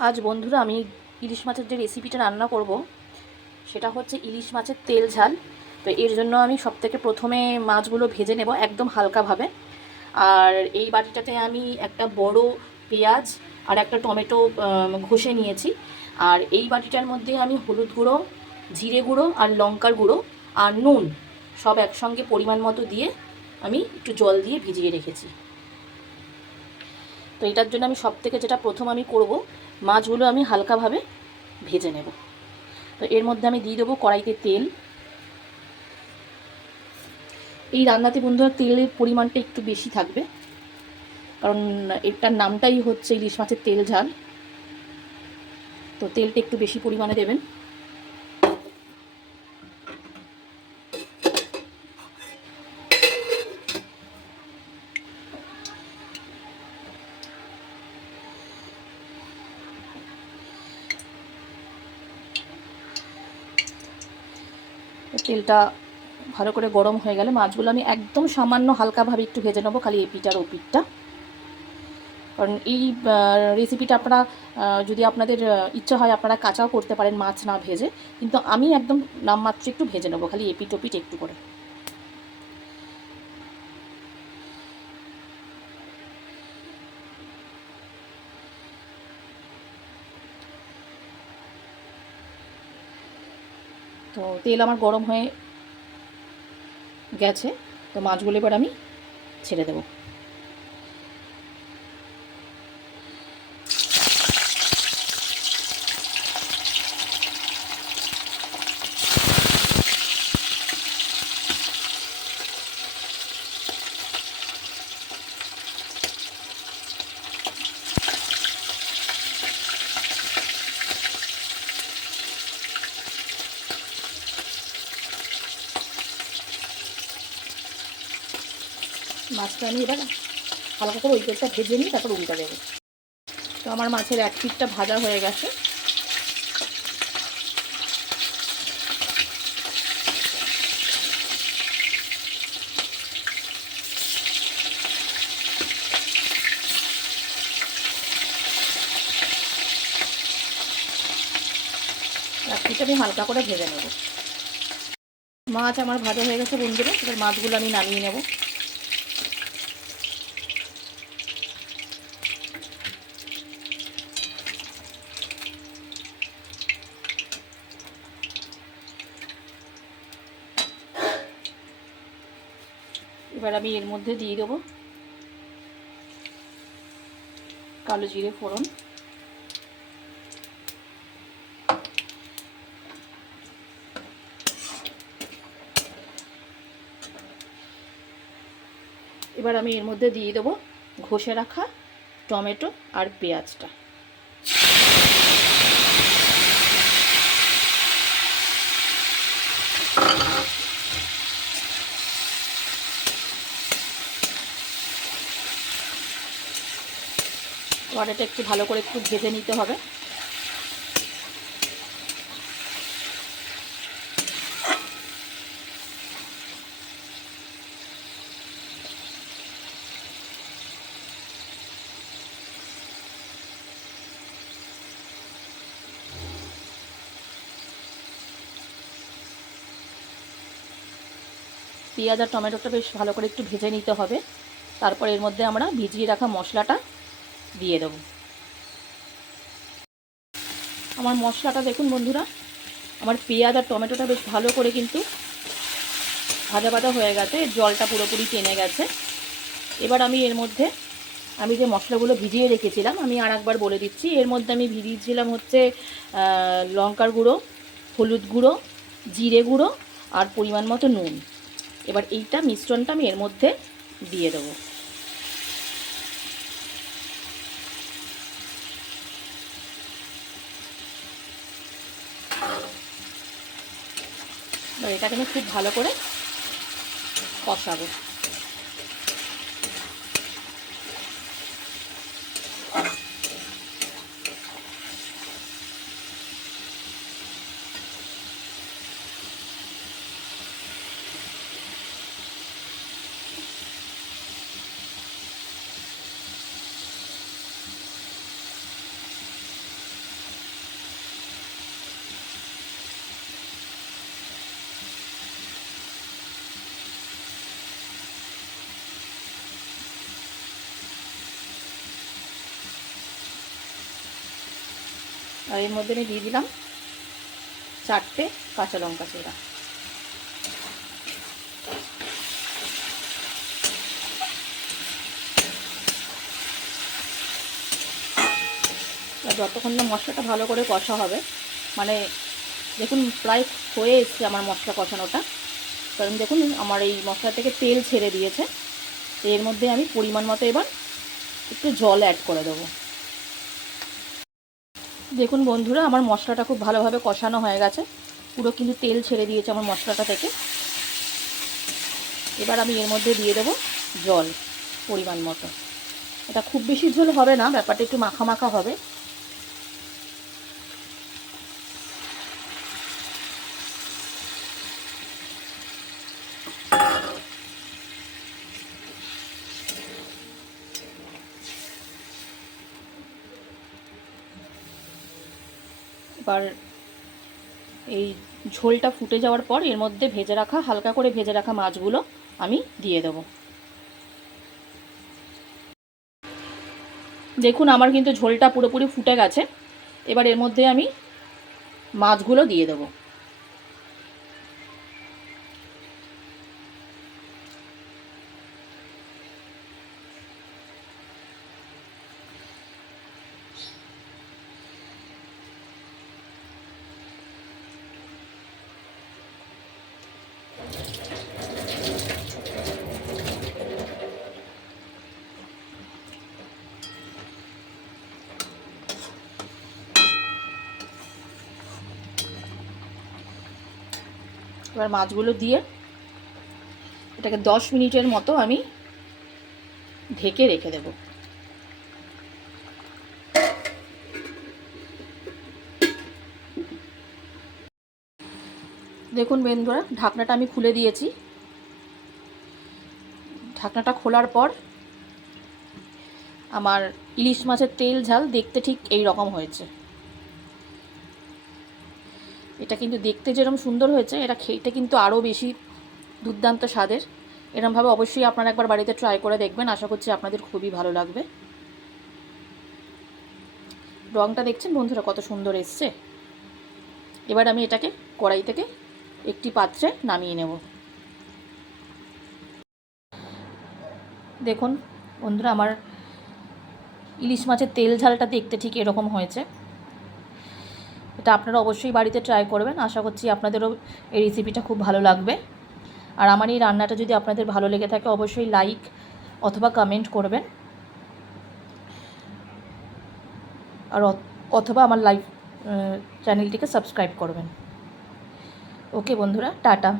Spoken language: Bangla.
আজ বন্ধুরা আমি ইলিশ মাছের যে রেসিপিটা রান্না করব সেটা হচ্ছে ইলিশ মাছের তেল ঝাল। তো এর জন্য আমি সবথেকে প্রথমে মাছগুলো ভেজে নেব একদম হালকাভাবে। আর এই বাটিটাতে আমি একটা বড় পেঁয়াজ আর একটা টমেটো ঘষে নিয়েছি। আর এই বাটিটার মধ্যে আমি হলুদ গুঁড়ো, জিরে গুঁড়ো আর লঙ্কার গুঁড়ো আর নুন সব একসঙ্গে পরিমাণ মতো দিয়ে আমি একটু জল দিয়ে ভিজিয়ে রেখেছি। তো এটার জন্য আমি সবথেকে যেটা প্রথম আমি করব, মাছগুলো আমি হালকাভাবে ভেজে নেব। তো এর মধ্যে আমি দিয়ে দেবো কড়াইতে তেল। এই রান্নাতে বন্ধুরা তেলের পরিমাণটা একটু বেশি থাকবে, কারণ এটার নামটাই হচ্ছে ইলিশ মাছের তেল ঝাল। তো তেলটা একটু বেশি পরিমাণে দেবেন। তেলটা ভালো করে গরম হয়ে গেলে মাছগুলো আমি একদম সামান্য হালকাভাবে একটু ভেজে নেবো, খালি এই পিঠ আর ও পিঠটা। কারণ এই রেসিপিটা আপনারা যদি আপনাদের ইচ্ছা হয় আপনারা কাঁচাও করতে পারেন মাছ না ভেজে, কিন্তু আমি একদম নামমাত্র একটু ভেজে নেবো, খালি এপিঠ ওপিঠ একটু করে। তো তেল আমার গরম হয়ে গেছে, তো মাছগুলো এবার আমি ছেড়ে দেবো। মাছটা আমি এবার হালকা করে ওই তেলটা ভেজে নিই, তারপর উল্টা দেবো। তো আমার মাছের এক পিঠটা ভাজা হয়ে গেছে। এক পিঠটা আমি হালকা করে ভেজে নেব। মাছ আমার ভাজা হয়ে গেছে বন্ধুরা, এবার মাছগুলো আমি নামিয়ে নেব। এবার আমি এর মধ্যে দিয়ে দেবো কালো জিরে ফোড়ন, এবার আমি এর মধ্যে দিয়ে দেবো ঘষে রাখা টমেটো আর পেঁয়াজটা। এবার এটা একটু ভালো করে একটু ভেজে নিতে হবে। পেঁয়াজ আর টমেটোটা বেশ ভালো করে একটু ভেজে নিতে হবে। তারপর এর মধ্যে আমরা ভিজিয়ে রাখা মশলাটা দিয়ে দেবো। আমার মশলাটা দেখুন বন্ধুরা, আমার পেঁয়াজ আর টমেটোটা বেশ ভালো করে কিন্তু ভাজা ভাজা হয়ে গেছে, জলটা পুরোপুরি টেনে গেছে। এবার আমি এর মধ্যে আমি যে মশলাগুলো ভিজিয়ে রেখেছিলাম, আমি আর একবার বলে দিচ্ছি, এর মধ্যে আমি ভিজিয়েছিলাম হচ্ছে লঙ্কার গুঁড়ো, হলুদ গুঁড়ো, জিরে গুঁড়ো আর পরিমাণ মতো নুন। এবার এইটা মিশ্রণটা আমি এর মধ্যে দিয়ে দেবো। এবার এটাকে আমি খুব ভালো করে কষাবো। আর এর মধ্যে আমি দিয়ে দিলাম 4টে কাঁচা লঙ্কা চেরা। যতক্ষণ না মশলাটা ভালো করে কষা হবে, মানে দেখুন প্রায় হয়ে এসছে আমার মশলা কষানোটা, কারণ দেখুন আমার এই মশলা থেকে তেল ছেড়ে দিয়েছে। এর মধ্যে আমি পরিমাণ মতো এবার একটু জল অ্যাড করে দেবো। দেখুন বন্ধুরা, আমার মশলাটা খুব ভালোভাবে কষানো হয়ে গেছে, পুরো কিন্তু তেল ছেড়ে দিয়েছে আমার মশলাটা থেকে। এবার আমি এর মধ্যে দিয়ে দেবো জল পরিমাণ মতো। এটা খুব বেশি ঝোল হবে না, ব্যাপারটা একটু মাখা মাখা হবে। এবার এই ঝোলটা ফুটে যাওয়ার পর এর মধ্যে ভেজে রাখা, হালকা করে ভেজে রাখা মাছগুলো আমি দিয়ে দেবো। দেখুন আমার কিন্তু ঝোলটা পুরোপুরি ফুটে গেছে। এবার এর মধ্যে আমি মাছগুলো দিয়ে দেবো। এবার মাছগুলো দিয়ে এটাকে 10 মিনিটের মতো আমি ঢেকে রেখে দেব। দেখুন বন্ধুরা, ঢাকনাটা আমি খুলে দিয়েছি। ঢাকনাটা খোলার পর আমার ইলিশ মাছের তেল ঝাল দেখতে ঠিক এই রকম হয়েছে। এটা কিন্তু দেখতে যেরকম সুন্দর হয়েছে, এটা খেতে কিন্তু আরও বেশি দুর্দান্ত স্বাদের। এরকমভাবে অবশ্যই আপনারা একবার বাড়িতে ট্রাই করে দেখবেন, আশা করছি আপনাদের খুবই ভালো লাগবে। রঙটা দেখছেন বন্ধুরা কত সুন্দর এসছে। এবার আমি এটাকে কড়াই থেকে একটি পাত্রে নামিয়ে নেব। দেখুন বন্ধুরা, আমার ইলিশ মাছের তেল ঝালটা দেখতে ঠিক এরকম হয়েছে। এটা আপনারা অবশ্যই বাড়িতে ট্রাই করবেন, আশা করছি আপনাদেরও এই রেসিপিটা খুব ভালো লাগবে। আর আমার এই রান্নাটা যদি আপনাদের ভালো লেগে থাকে অবশ্যই লাইক অথবা কমেন্ট করবেন, আর অথবা আমার লাইভ চ্যানেলটিকে সাবস্ক্রাইব করবেন। ওকে বন্ধুরা, টাটা।